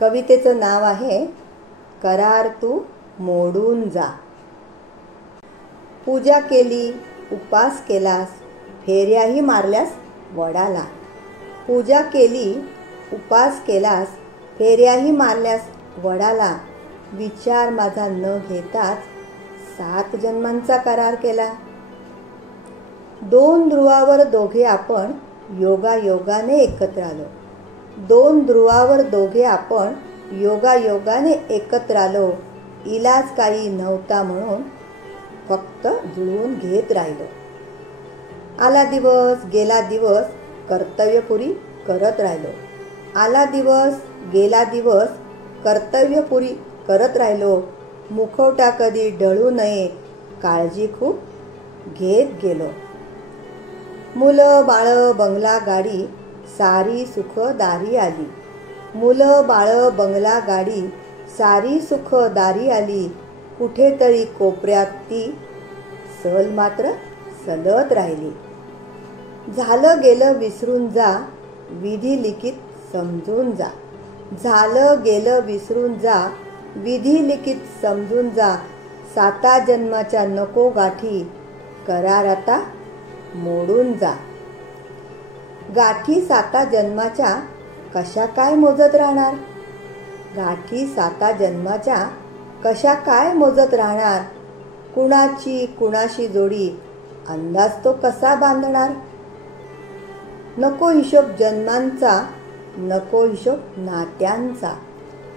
कवितेचं नाव आहे करार तू मोडून जा। पूजा केली, उपास केलास, फेऱ्याही मारल्यास वडाला। पूजा केली, उपास केलास, फेऱ्याही मारल्यास वडाला। विचार माझा न घेताच 7 जन्मांचा करार केला। 2 ध्रुवावर दोघे आपण योगायोगाने एकत्र आलो। 2 ध्रुवावर दोघे आपण योगायोगाने एकत्र आलो। इलाज काही नव्हता म्हणून फक्त जुळवून घेत राहिलो। आला दिवस गेला दिवस कर्तव्यपुरी करत राहिलो। आला दिवस गेला दिवस कर्तव्यपुरी करत राहिलो। मुखवटा कधी ढळू नये काळजी खूप घेत गेलो। मुलं बाळ बंगला गाडी सारी सुख दारी आली। मुलं बाळ बंगला गाडी सारी सुख दारी आली। कुठेतरी कोपऱ्यात ती सल मात्र सलत राहिली। झालं गेलं विसरून जा विधी लिखित समजून जा। झालं गेलं विसरून जा विधी लिखित समजून जा। 7 जन्माच्या नको गाठी करार आता मोडून जा। गाठी 7 जन्माच्या कशा काय मोजत राहणार। गाठी 7 जन्माच्या कशा काय मोजत राहणार। कुणाची कुणाशी जोडी अंदाज तो कसा बांधणार। नको हिशोब जन्मांचा नको हिशोब नात्यांचा।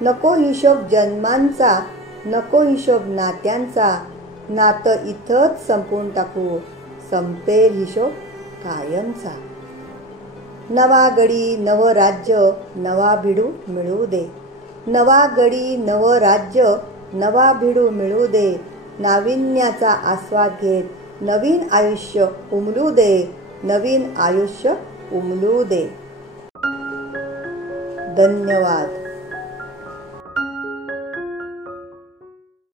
नको हिशोब जन्मांचा नको हिशोब नात्यांचा। नातं इथंच संपवून टाकू संपेल हिशोब कायमचा। नवा गडी नव राज्य नवा भिडू मिळू दे। नवा गडी नव राज्य नवा भिडू मिळू दे। नाविन्याचा आस्वाद घेत नवीन आयुष्य उमलू दे। नवीन आयुष्य उमलू दे। धन्यवाद।